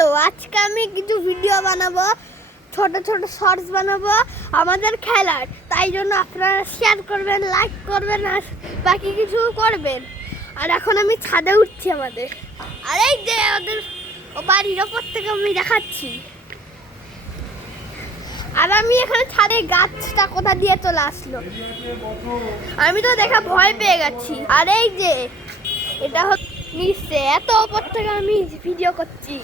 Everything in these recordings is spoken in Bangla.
হ্যালো, আজকে আমি কিছু ভিডিও বানাবো, ছোট ছোট শর্টস বানাবো আমাদের খেলার। তাই জন্য আপনারা শেয়ার করবেন, লাইক করবেন আর বাকি কিছু করবেন। আর এখন আমি ছাদে উঠছি আমাদের, আর এই যে আমাদের বাড়ির ওপর থেকে আমি দেখাচ্ছি। আর আমি এখানে ছাদে গাছটা কোথা দিয়ে চলে আসলো, আমি তো দেখা ভয় পেয়ে গেছি। আর এই যে এটা নিচে এত ওপর থেকে আমি ভিডিও করছি।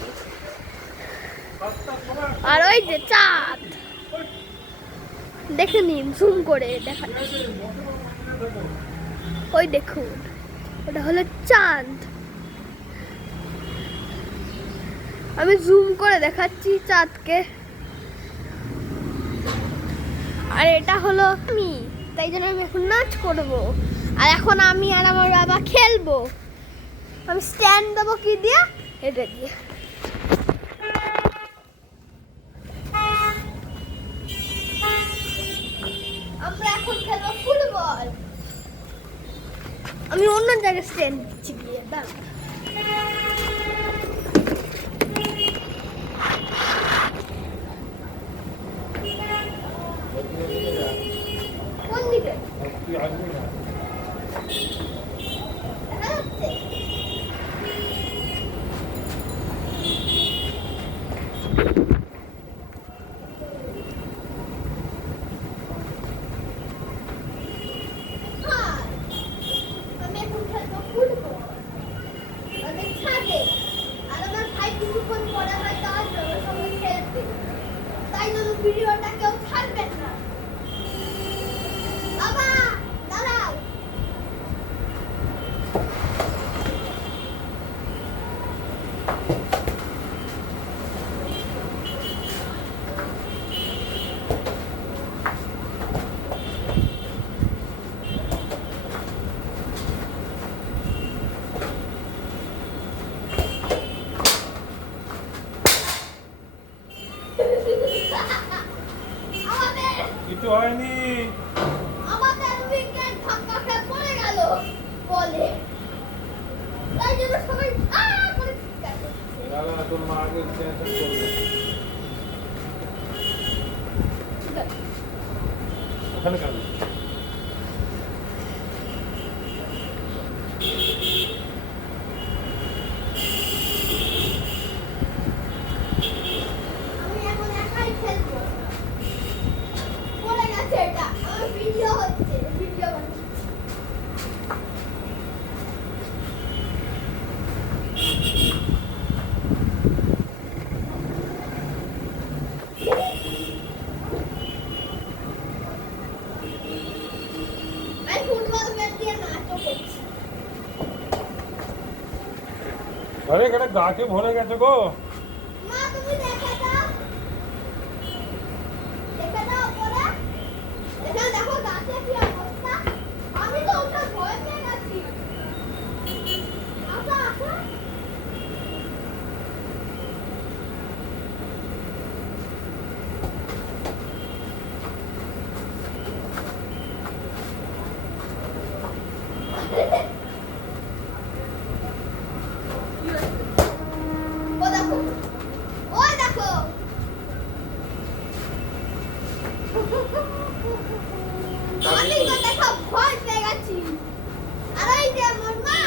আর ওই যে চাঁদ, দেখে নিন জুম করে দেখাচ্ছি। ওই দেখুন, ওটা হলো চাঁদ। আমি জুম করে দেখাচ্ছি চাঁদকে। আর এটা হলো আমি, তাই জন্য আমি এখন নাচ করবো। আর এখন আমি আর আমার বাবা খেলবো। আমি স্ট্যান্ড দেবো কি দিয়ে? এটা দিয়ে। আমরা এখন খেলবো ফুটবল। আমি অন্য জায়গায় স্ট্যান্ড দিচ্ছি গিয়ে, দাঁড়া। কোন দিকে? ভিডিওটা কেউ ছাড়বেন না। বাবা দাঁড়াও। কিছু হয়নি, আমাদের উইকেট ধাক্কা খেয়ে পড়ে গেল বলে, তাই জন্য সবাই করে চিৎকার করছে। দাদা তোর মা আগে টেনশন করবে। ওখানে কেন? আমি এখন একাই খেলবো। পড়ে গেছে এটা, আমার ভিডিও হচ্ছে, ভিডিও বানাচ্ছি। আমি ফুটবল ব্যাট দিয়ে নাচও করছি। আরে এখানে গাছে ভরে গেছে গো। মা তুমি দেখে দাও, দেখে দাও পরে। এখানে দেখো গাছে কি অবস্থা। আমি তো ওটা ভয় পেয়ে গেছি। আসো আসো। ও দেখো, ওই দেখো। আমি তো দেখো ভয় পেয়ে গেছি। আর ওই যে আমার মা।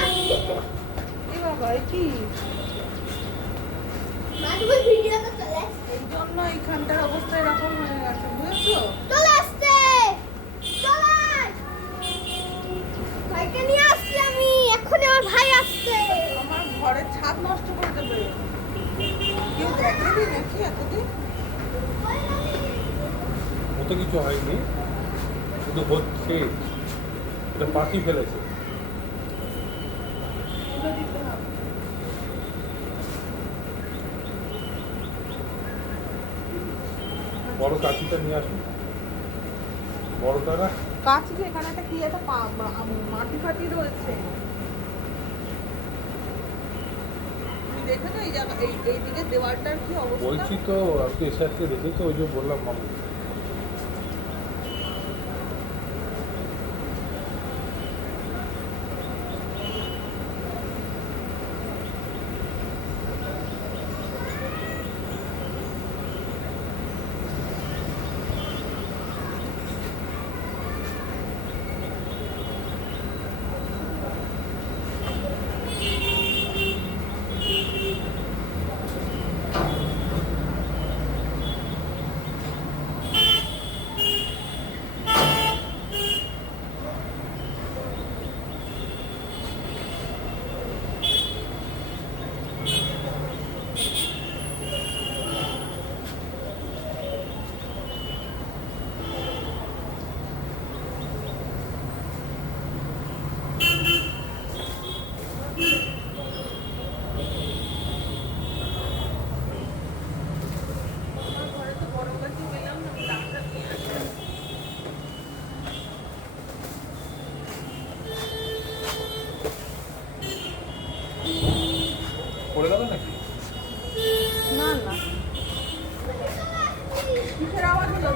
এ বাবা, এ কি? মা তুমি ভিডিওতে চলে আসছে। এই জন্য এইখানটার অবস্থা এরকম হয়ে গেছে, বুঝেছো? চলে আসছে, চলে আয়। ভাইকে নিয়ে আসছি আমি, এক্ষুনি আমার ভাই আসছে। আমার ঘরের ছাদ নষ্ট করে দেবে। কেউ দেখেনি নাকি এতদিন? অত কিছু হয়নি, শুধু হচ্ছে এটা পাখি ফেলেছে। তুলে দিতে হবে। বড় কাঠিটা নিয়ে আসুন, বড়টা না। কাছে যে এখানে একটা কি একটা মাটি ফাটি রয়েছে। তুমি দেখেছো এই জায়গা, এই দিকে দেওয়ালটার কি অবস্থা? বলছি তো, আমি তো এসে আসতে দেখি তো, ওই যে বললাম মামু।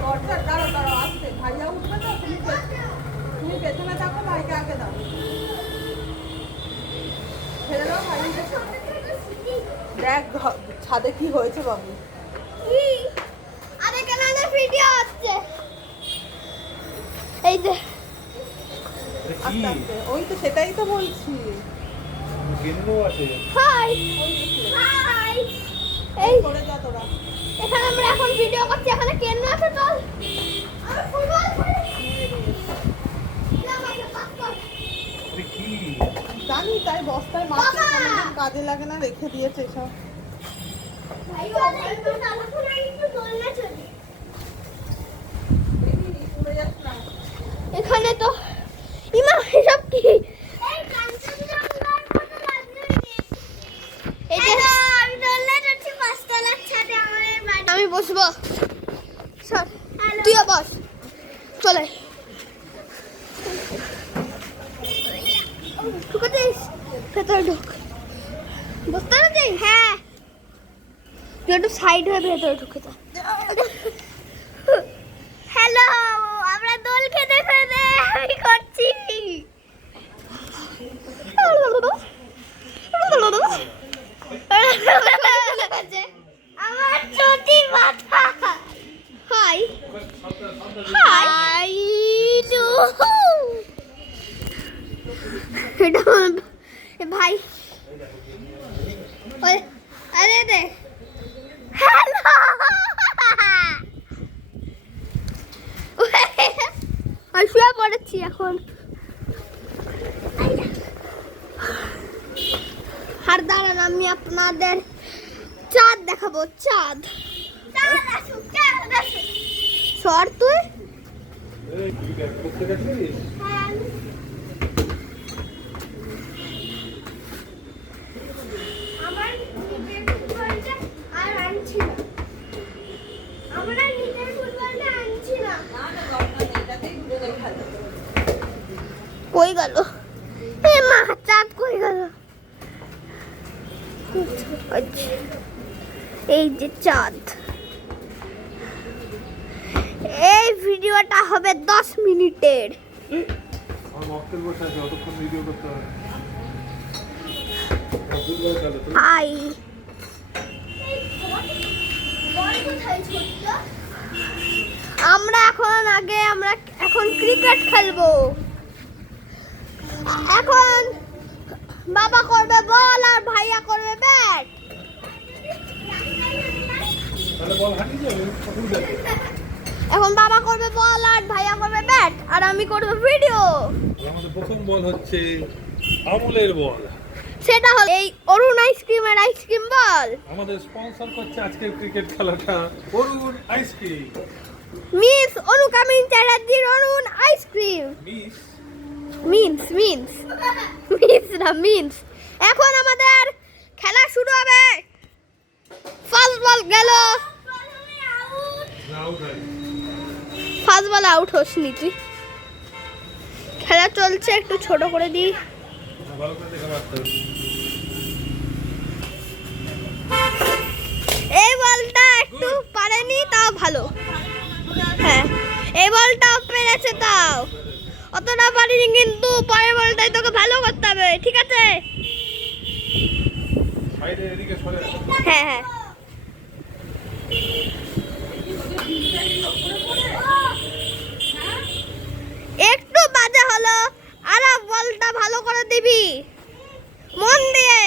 দরজা দাঁড়াও দাঁড়াও আসতে ভাইয়া উঠবে তো তুমি পেছনে থাকো ভাইকে আগে দাও ছেড়ে দাও ভাই দেখ ছাদে কি হয়েছে বাবু আরে কেন ভিডিও হচ্ছে এই যে আস্তে আস্তে ওই তো সেটাই তো বলছি গেন্ডো আছে। হাই হাই এই করে যা তোরা এখানে আমরা এখন ভিডিও করছি এখানে কেন আছে চল আমি ফুটবল খেলি না মাকে পাস কর এটা কি? জানি তাই বস্তায় মাছ বাবা! কাজে লাগে না রেখে দিয়েছে সব ভাই ওরে একটু তাড়াতাড়ি একটু দোলনা চলি পড়ে যাচ্ছে না এখানে তো ইমা এসব কি এই কাঞ্চনজঙ্ঘার মতো লাগছে এই যে আমি দোলনা চড়ছি পাঁচতলার ছাদে আমাদের বাড়ি আমি বসবো সর তুইও বস চলে ঢুকতেইস ভেতরে ঢুক বুঝতে পারছিস হ্যাঁ তুই একটু সাইড হয়ে ভেতরে ঢুকে যা হ্যালো আমরা দোল খেতে খেতে আমি করছি আমার চটি মাথা হাই হাই ডু এটা ভাই ওই আরে দে হ্যালো আমি শুয়ে পড়েছি এখন আর দাঁড়ান আমি আপনাদের চাঁদ দেখাবো চাঁদ সর তুই এই কি ব্যাগ করতে গেছিস? আমার নিজের ফুটবলটা আর আনছি না আমরা নিজের ফুটবলটা আনছি না কই গেল এ মা চাঁদ কই গেল আচ্ছা, এই যে চাঁদ এই ভিডিওটা হবে 10 মিনিটের আমার মক্কেল বসে আছে, অতক্ষণ ভিডিও করতে হবে। হাই আমরা এখন ক্রিকেট খেলবো এখন বাবা করবে বল আর ভাইয়া করবে ব্যাট তাহলে বল হাঁটি যাবে, অসুবিধা নেই। এখন বাবা করবে বল আর ভাইয়া করবে ব্যাট আর আমি করব ভিডিও আমাদের প্রথম বল হচ্ছে আমুলের বল। সেটা হলো এই অরুণ আইসক্রিমের আইসক্রিম বল আমাদের স্পন্সর করছে আজকের ক্রিকেট খেলাটা অরুণ আইসক্রিম। মিস অনুকামিন চ্যাটার্জির অরুণ আইসক্রিম মিস মিন্স এখন আমাদের খেলা শুরু হবে ফার্স্ট বল গেল না আউট হয়। ফার্স্ট বল আউট হসনি তুই খেলা চলছে একটু ছোট করে দিই ভালো করে দেখা পারতে হবে। এই বলটা একটু পারেনি তাও ভালো হ্যাঁ এই বলটা পেরেছে তাও অতটা পারিনি কিন্তু পরের বলটাই তোকে ভালো করতে হবে ঠিক আছে সাইডে এদিকে সরে আসো। হ্যাঁ হ্যাঁ একটু বাজে হলো আর বলটা ভালো করে দিবি মন দিয়ে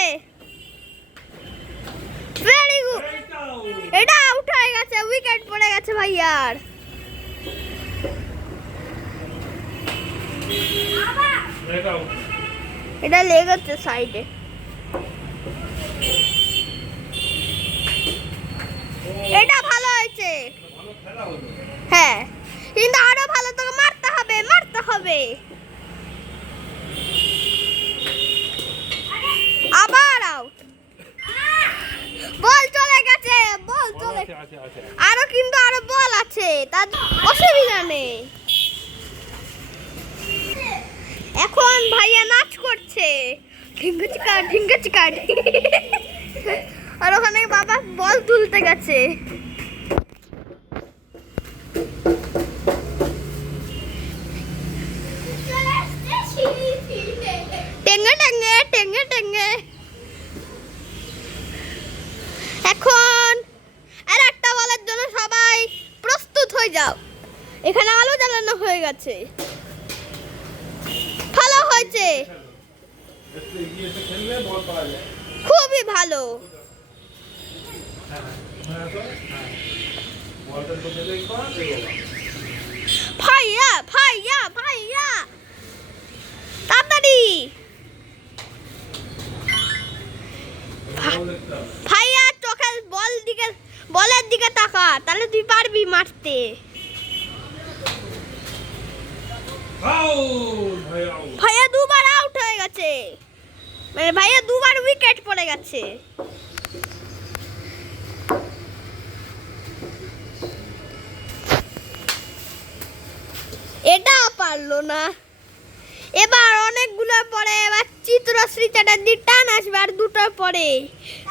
ভেরি গুড এটা আউট হয়ে গেছে উইকেট পড়ে গেছে ভাইয়ার এটা out। এটা লেগেছে সাইডে এটা ভালো হয়েছে ভালো খেলা হলো। হ্যাঁ কিন্তু আরো ভালো তোকে মারতে হবে আবার আউট বল চলে গেছে বল বল চলে আছে। আরো কিন্তু আরো বল আছে তার অসুবিধা নেই এখন ভাইয়া নাচ করছে ঢিঙ্গা চিকা আর ওখানে বাবা বল তুলতে গেছে দেঙ্গে। এখন আর একটা বলের জন্য সবাই প্রস্তুত হয়ে যাও। এখানে আলো জ্বালানো হয়ে গেছে। ভালো হয়েছে, একটু এগিয়ে এসে খেললে বল পাওয়া যায়। খুবই ভালো। বলটা তো খেলেই কর, এই বাবা। ভাইয়া ভাইয়া ভাইয়া তাড়াতাড়ি বল দেখতে হবে। ভাইয়া চোখের বলের দিকে তাকা, তাহলে তুই পারবি মারতে। আউট, ভাই আউট। ভাইয়া দুবার আউট হয়ে গেছে, মানে ভাইয়া দুবার উইকেট পড়ে গেছে। এটা পারলো না। এবার অনেকগুলো পরে এবার চিত্রশ্রী চ্যাটার্জির টান আসবে আর দুটোর পরে,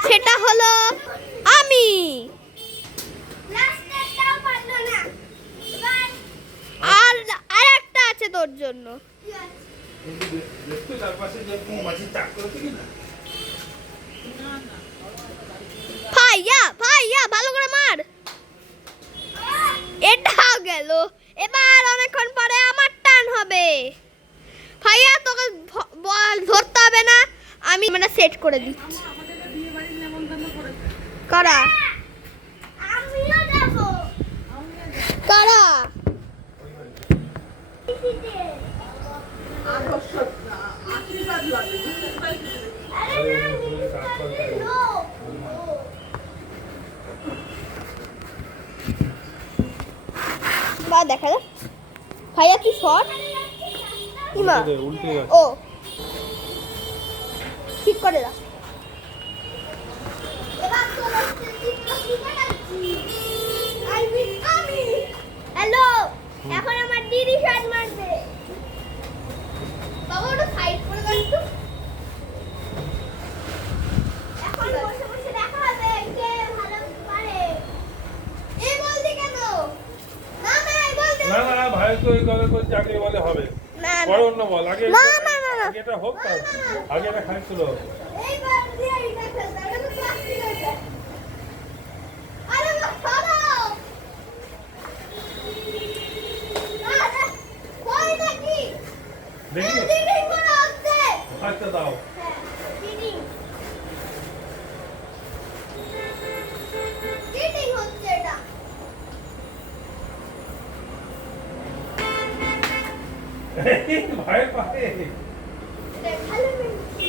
সেটা হলো আমি। আর একটা আছে তোর জন্য। দেখতে চারপাশে যে মাছি চাক করেছে কিনা। ভাইয়া ভাইয়া ভালো করে মার। এটাও গেল। এবার অনেকক্ষণ পরে আমার টান হবে। ভাইয়া তোকে বল ধরতে হবে না, আমি মানে সেট করে দিচ্ছি। আমাদের বিয়ে বাড়ির নেমন্তন্ন করেছে। কারা কারা আকর্ষণ না, আশীর্বাদ লাগে। বা দেখা যাক ভাইয়া কি শট। ইমা উল্টে গেছে। ও ঠিক করে দাও। হ্যালো, এখন আমার দিদি শট মারবে। বাবা ওটা সাইড করে দাও একটু। এখন বসে বসে দেখা হবে কে ভালো পারে। এই বল দি কেন? না না এই বল দে। না না ভাই তো এই কথা করছে, আগে বলে হবে। না পরে অন্য বল, আগে না, না, না, না। আগে এটা হোক, তার আগে এটা খাই ছিল। এই বল দিয়ে এটা খেলতে, এটা তো প্লাস্টিক আছে। আরে বাবা সরাও। আরে কই নাকি? দেখি দিদি করা হচ্ছে। আচ্ছা দাও। হ্যাঁ, দিদি। দিদি হচ্ছে এটা। ভাই পায়ে এটা ভালো মিলছে।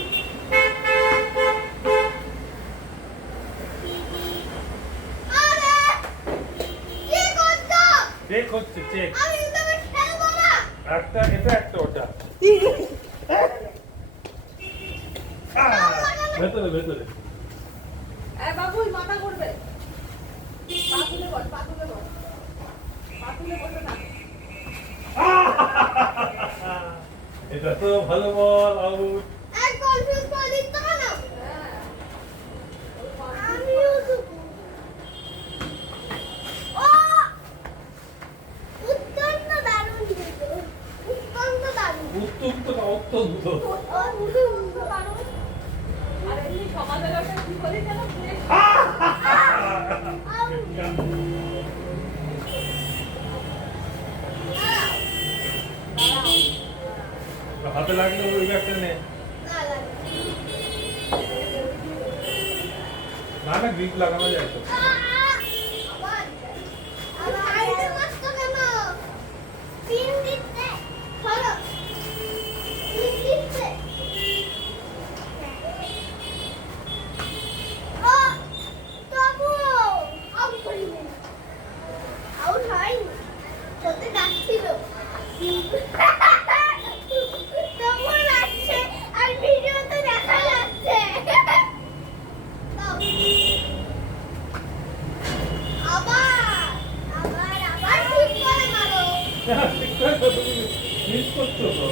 আরে কি করছো? চেক হচ্ছে, চেক। আমি কিন্তু আবার খেলবো না। একটা এটা, একটা ওটা। ভেতরে ভেতরে। বাবু মাথা করবে। পা তুলে বল, পা তুলে বল। পা তুলে বসে থাক। এটা তো ভালো বল, আউট। এক কনফিউজ করে দিতে না। আমিও তো ও অত্যন্ত দারুণ ছিল। অত্যন্ত দারুণ। অত্যন্ত না, অত্যন্ত। অত্যন্ত দারুণ। আর এমনি সমাজের কি বলি যেন হাতে লাগলে ওই ব্যাগটা নে। না লাগে। না না, গ্রিপ লাগানো যায় তো। আবার আবার আইতে মস্ত কেন? পিন দিতে। ধরো। পিন দিতে। ও তবু আউট করিনি। আউট হয়নি। করতে যাচ্ছিল। তবু লাগছে আর ভিডিওতে দেখা যাচ্ছে। দাও। আবার আবার আবার ঠিক করে মারো। ঠিক করে তো তুমি মিস করছো তো।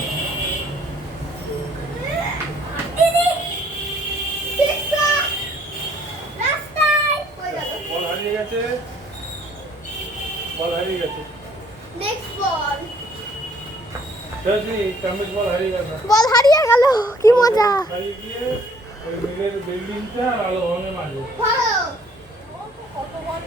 দিদি দেখো রাস্তায় কই গেল? বল হারিয়ে গেছে, বল হারিয়ে গেছে। নেক্সট বল। দেখি কামিজ বল হারিয়ে গেল না। বল হারিয়ে গেল, কি মজা। হারিয়ে গিয়ে ওই মিলের বিল্ডিংটা আর আলো ভাঙে মাঝে। ভালো কত বড়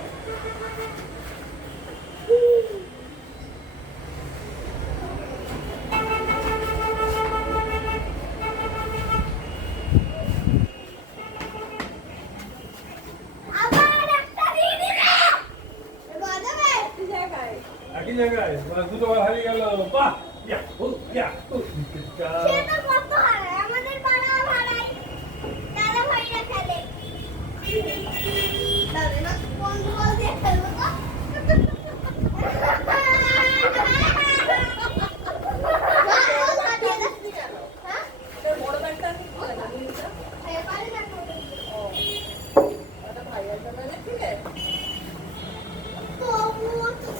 আবার একটা দিয়ে দিবে বাজাবে একই জায়গায় একই জায়গায় মানে দুটো বার হারিয়ে গেল। বাহ ইয়া ও ইয়া ও সেটা কত হারায় আমাদের পাড়া হারায় দাদা ভাইরা খেলে দাদা না কোন বল দিয়ে খেলবো হ্যাঁ এটা বড় ব্যাগটা আমি খুলে না নিতে পারি না ও এটা ভাই এটা না ঠিক আছে তবুও তো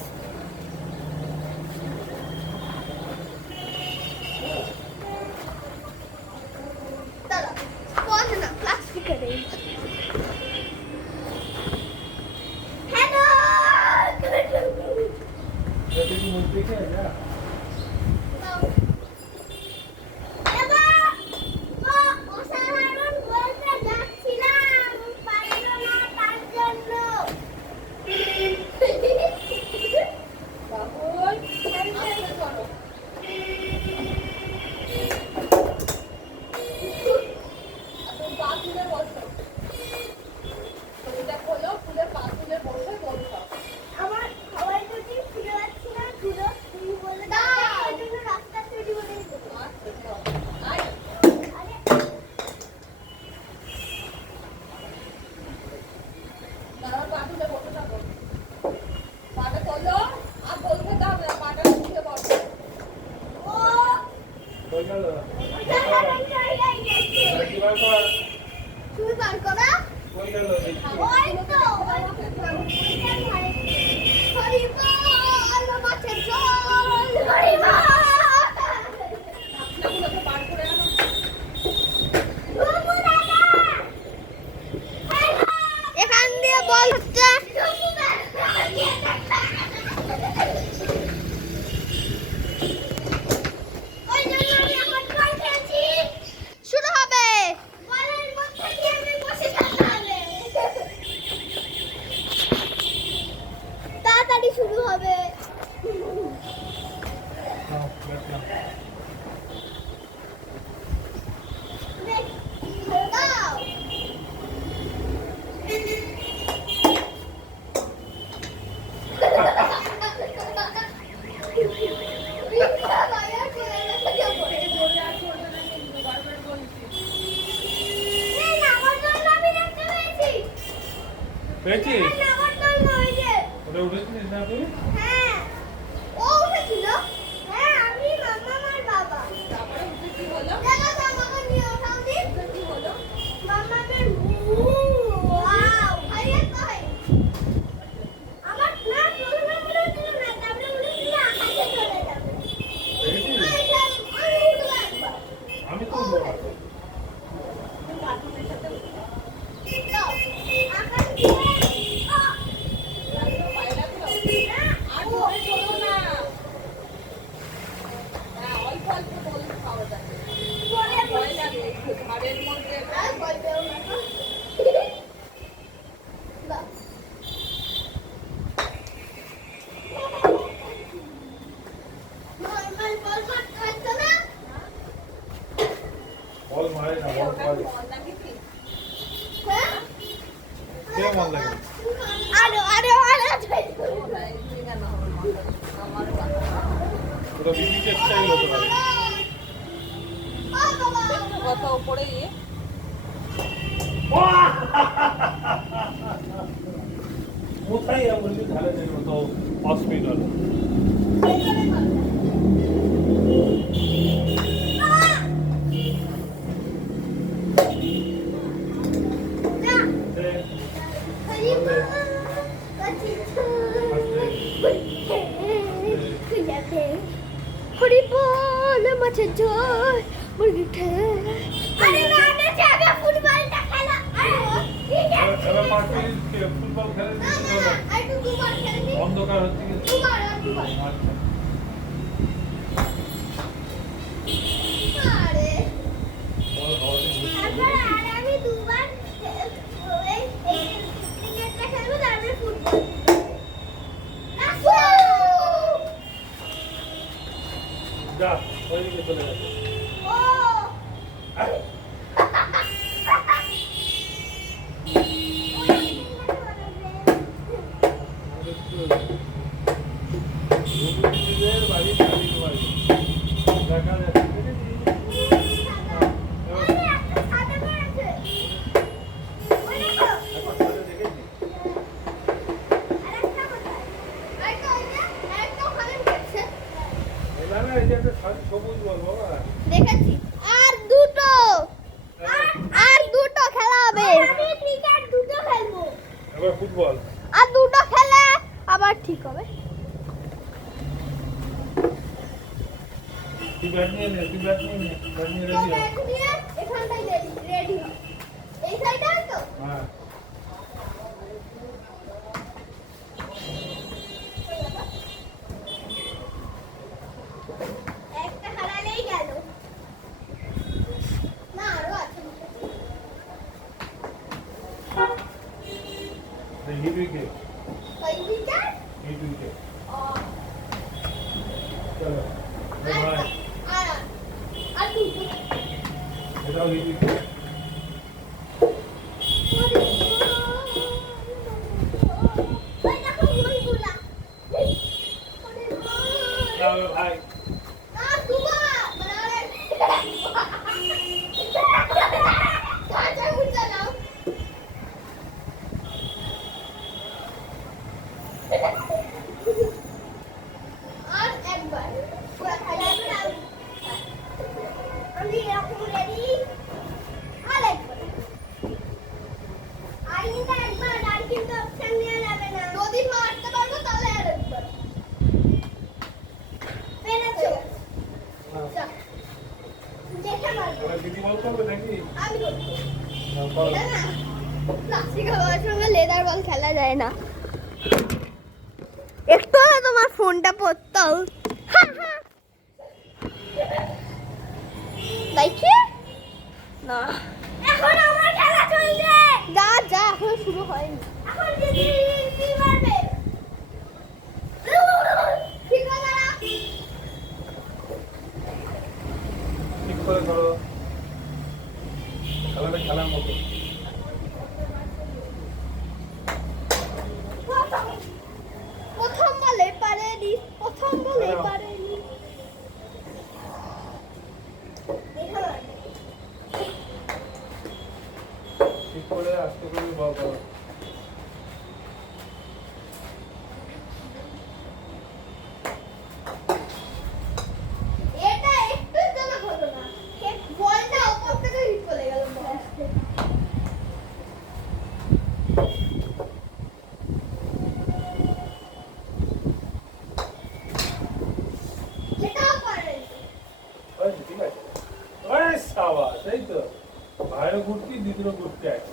দাদা কোন না প্লাস্টিকের এই হ্যালো এটা কি মুখ দেখে যা অসাধারণ বলতে যাচ্ছিলাম পারলো না তার জন্য বাবুল আস্তে করো এখন পা তুলে বসো এটা খোলো খুলে পা তুলে বসে বসো আমার খাবার যদি ফিরে যাচ্ছি না ঘুরো তুমি বলে দাও ওই জন্য রাস্তা তৈরি করে দিতে আচ্ছা চলো আয় আরে দাঁড়াও পা তুলে বসে থাকো পাটা তোলো আর বলতে দাও না পাটা উঠে বসো ও কই গেল ওটা হয়ে গেছে কি বার কর তুমি বার করো কই গেল দেখি ওই তো হরিবল মাছের ঝোল হরিবল আপনাগুলোকে বার করে আনো এখান দিয়ে বল হচ্ছে শুরু হবে বলের মধ্যে দিয়ে আমি বসে থাকতে হবে তাড়াতাড়ি শুরু হবে নাও দেখলাম দাও পেয়েছিস ওটা উঠেছিস না তুই তারপরে উঠে কি হলো উঠে কি হলো আমি তো উঠবো। কার্টুনের সাথে লাগলো পায়ে লাগলো আর জোরে চলো না হ্যাঁ অল্প অল্প বল খাওয়া যাবে ভয় লাগে একটু ঘাড়ের মধ্যে বল মারে না বল ওটা মারে মন লাগে কি কে মন লাগে আরো আরো আরো ওটা এমনি কেন হবে মাথা আমার কথা ওটা বিপিতে স্টাইল হতে পারে একটু কথা উপরে গিয়ে কোথায় বললি ধারে নেই তো হসপিটাল হরিবল মাছের ঝোল মুরগি আরে না না জায়গা ফুটবলটা খেলা এবার 5 মিনিট ফুটবল খেলে না না না আরেকটু দুবার খেলবি অন্ধকার হচ্ছে কি দুবার আচ্ছা আরে বল হওয়াতে তারপরে আর আমি যা ওইদিকে চলে গেছে বাড়ি শালির বাড়ি দেখা যাচ্ছে সবুজ বল বাবা দেখেছি আর দুটো খেলা হবে আমি ক্রিকেট দুটো খেলবো এবার ফুটবল আর দুটো খেলে আবার ঠিক হবে তুই ব্যাট নিয়ে নে তুই ব্যাট নিয়ে নে ব্যাট নিয়ে তো রেডি হ ব্যাট নিয়ে এখানটাই রেডি হবে এই সাইডে আছে তো হ্যাঁ একটা হারালেই গেল না আরো আছে হিট উইকেট ওই দুইটা হিট উইকেট ও চলো ভাই আর দুটো এটাও হিট উইকেট ওই দেখো বলগুলা তাহলে ভাই আর দুবার মানে কাঁচা মুচা নাও আর একবার পুরো খেলা আমি এরকম রেডি আর একবার আইনিটা একবার আর কিন্তু অপশন নেওয়া যাবে না যদি মারতে পারবো তাহলে আর একবার পেরেছো হ্যাঁ। দেখে মারবো এবার দিদি বল করবে নাকি আমি করবো হ্যাঁ, করো। এটা না প্লাস্টিক হওয়ার সঙ্গে লেদার বল খেলা যায় না একটু না তোমার ফোনটা পড়তাও দেখি না এখন আমার খেলা চলছে যা যা এখন শুরু হয়নি এখন দিদি কি মারবে ঠিক আছে না ঠিক করে করো খেলাটা খেলার মতো প্রথম বলে পারেনি প্রথম বলে পারেনি ঠিক করে আস্তে করে বল করো এটা একটু জন্য হলো না বলটা উপর থেকে হিট চলে গেল এটাও পারেনি ওই ঠিক আছে ওই সাবাস এই তো ভাইয়েরও ঘুরতি দিদিরও ঘুরতে আছে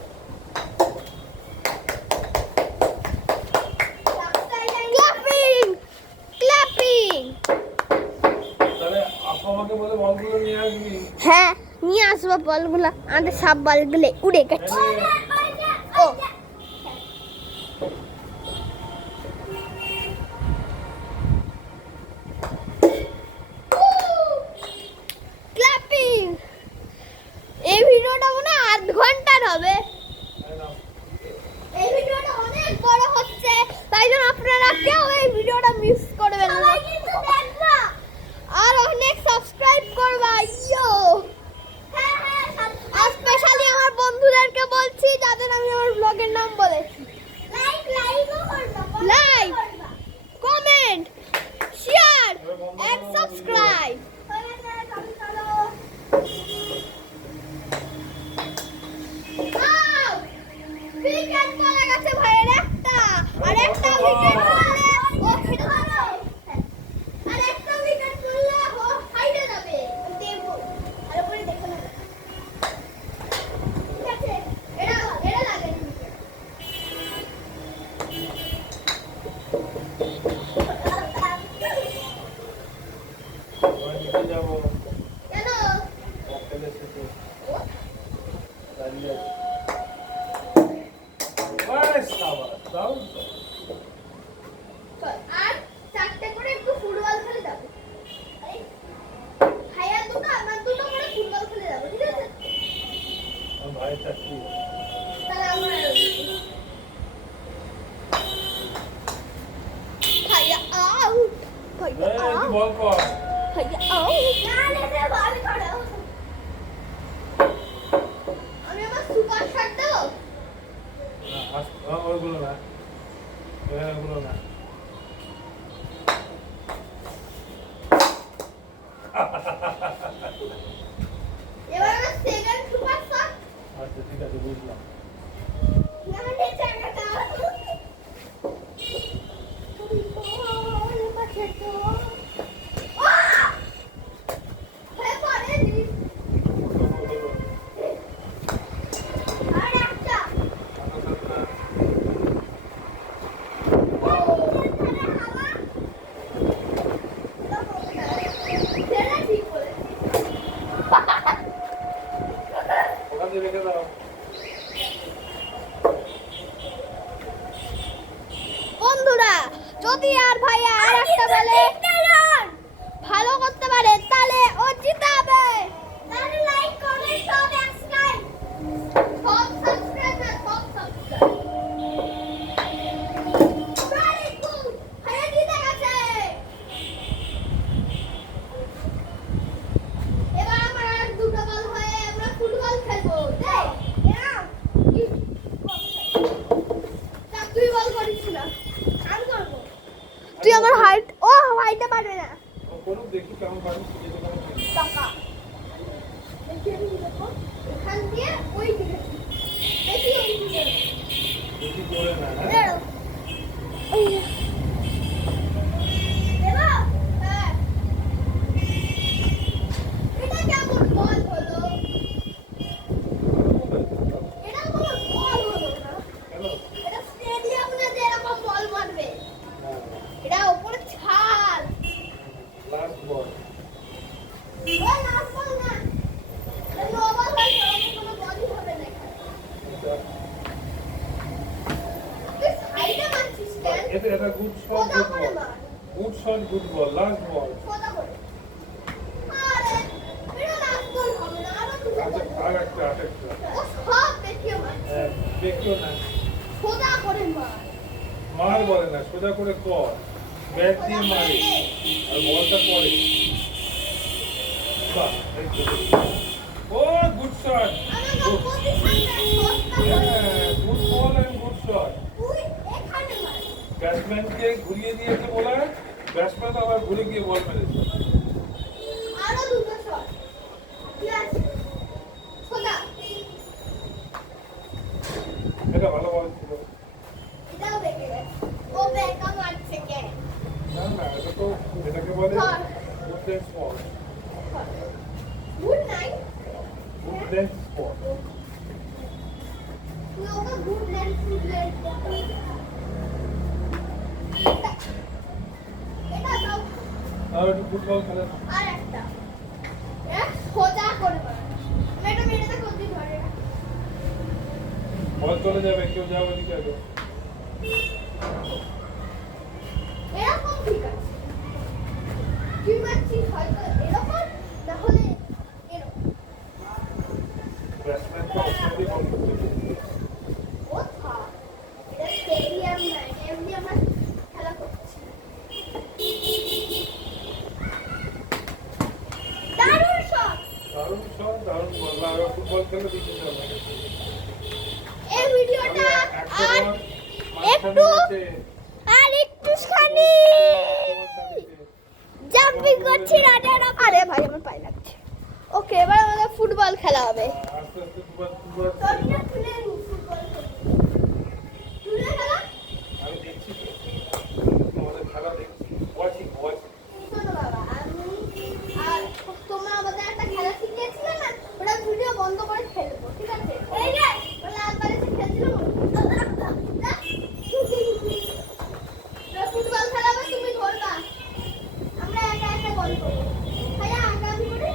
ক্ল্যাপিং ক্ল্যাপিং তাহলে আপা আমাকে বলে বলগুলো নিয়ে আসবি হ্যাঁ নিয়ে আসবো বলগুলো আমাদের সব বলগুলো উড়ে গেছে ও ক্ল্যাপিং এই ভিডিওটা মনে হয় 8 ঘন্টার হবে এই ভিডিওটা অনেক বড় হচ্ছে তাই জন্য আপনারা কেউ এই ভিডিওটা মিস করবেন না আর অনেক সাবস্ক্রাইব করবা ইয়ো আর স্পেশালি আমার বন্ধুদেরকে বলছি ভাইয়া তুই বল কর। ভাইয়া বল করো। আমি আমার সুপার শট দেবো। না, ওইগুলো না। ওইগুলো না। এবার আমার সেকেন্ড সুপার শট। আচ্ছা ঠিক আছে বুঝলাম। না নিচে একটা। তুমি বল মাঠে তো। হয়ে পড়েনি। আর একটা। ওখান দিয়ে রেখে দাও। বন্ধুরা যদি আর ভাইয়া আর একটা বলে ভালো করতে পারে তাহলে ও জিতাবে। তাহলে লাইক কমেন্ট সব সাবস্ক্রাইব সব সাবস্ক্রাইব না সব সাবস্ক্রাইব। ভেরি গুড ভাইয়া জিতে গেছে। এবার আমার আর দুটো বল হয়ে আমরা ফুটবল খেলবো। দেখ এরাম তুই বল করিস না আমি করবো। তুই আমার হাইট ও হাইটে পারবে না করুক দেখি কেমন পারি যেতে পারি। টাকা দেখি আমি দেখো এখান দিয়ে ওই দিকে দেখি ওই দিকে বেশি করে না। দাঁড়াও ওই দেবা হ্যাঁ এটা কেমন বল হলো এটা কোনো বল হলো না কেন? এটা স্টেডিয়াম না যে এরকম বল মারবে এটা উপরে ছাল লাস্ট বল। ওই লাস্ট বল না এটা নো বল হয় কোনো বলই হবে না এখানে তুই সাইডে মারছিস কেন এটা গুড শট কোথা গুড করে বল। মার good shot good ball last বল। কোথা করে আরে এটা লাস্ট বল হবে না আরো দুটো আচ্ছা বল আর একটা ও সব দেখিয়ে মার দেখিও না। কোথা করে মার মার বলে না সোজা করে কর। ব্যাট দিয়ে মারে আর বলটা করে। বাহ এই তো। Oh good shot. আমাকে পজিশনটা সস্তা করে good ball and good shot. তুই এখানে মার ব্যাটসম্যানকে ঘুরিয়ে দিয়েছে বলে ব্যাটসম্যান আবার ঘুরে গিয়ে বল মেরেছে। আরো দুটো শট ঠিক আছে সোজা এটা ভালো বল ছিল। এটাও দেখে গেছে ও ব্যাকা মারছে কে না না এটা তো এটাকে বলে ধর। গুড লেন্থ বল। গুড নাইট গুড লেন্থ বল। তুই ওকে গুড ল্যান্ড এটা দাও আর একটু ফুটবল খেলে না। আর একটা সোজা করে মার এটা মেরে দেখো তুই ধরে বল চলে যাবে কেউ যাবে দিকে আগে। এরকম ঠিক আছে তুই মারছিস হয়তো এরকম না হলে এরকম ব্যাটসম্যানকে অফসাইডে বল করতে হবে। ও থাক এটা স্টেডিয়াম না এমনি আমরা খেলা করছি দারুণ শট দারুণ শট দারুণ বল। আর ফুটবল খেলে দিতে হবে। এই ভিডিওটা একটা আর বল মাঝখানে একটু গেছে। আর একটুখানি জাম্পিং করছি রাজারা আরে ভাই আমার পায়ে লাগছে ওকে এবার আমাদের ফুটবল খেলা হবে আস্তে আস্তে দুবার দুবার তুলে তুলে ফুটবল তুলে খেলা আমি দেখছি তো তোমাদের খেলা দেখছি ওয়াচিং ওয়াচিং। শোনো বাবা আমি আর তোমরা আমাদের একটা খেলা শিখিয়েছিলে না ওটা ভিডিও বন্ধ করে ফেলবো ঠিক আছে এই যে ওরা একবার এসে খেলছিল ফুটবল খেলা হবে তুমি ধরবা আমরা একা একা বল করবো ভাইয়া আগে আমি করি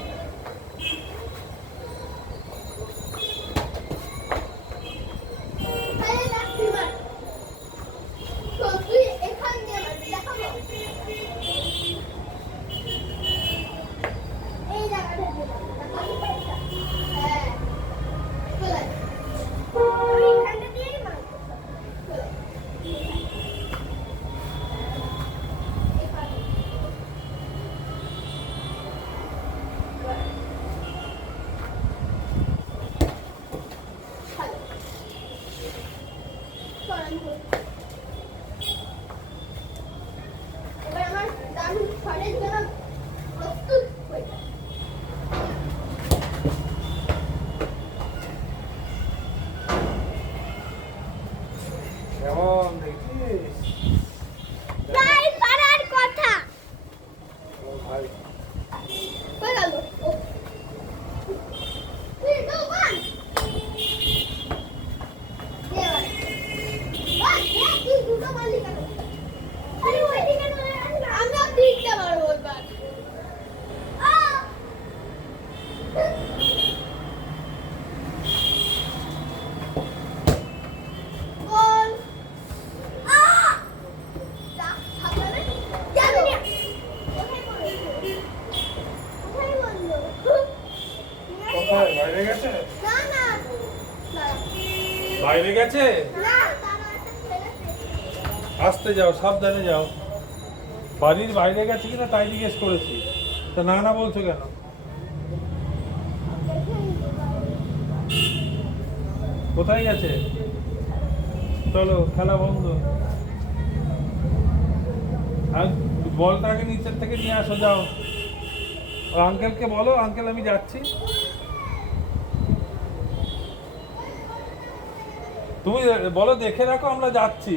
বাইরে গেছে? না তারা একটা খেলেছে। আসতে যাও, সাবধানে যাও। বাড়ির বাইরে গেছে কিনা তাই জিজ্ঞেস করেছি। তা না না বলছো কেন? কোথায় গেছে? চলো, খেলা বন্ধ। আর বলটাকে নিচের থেকে নিয়ে আসো, যাও। আর আঙ্কেলকে বলো, আঙ্কেল আমি যাচ্ছি। তুমি বলো দেখে রাখো, আমরা যাচ্ছি।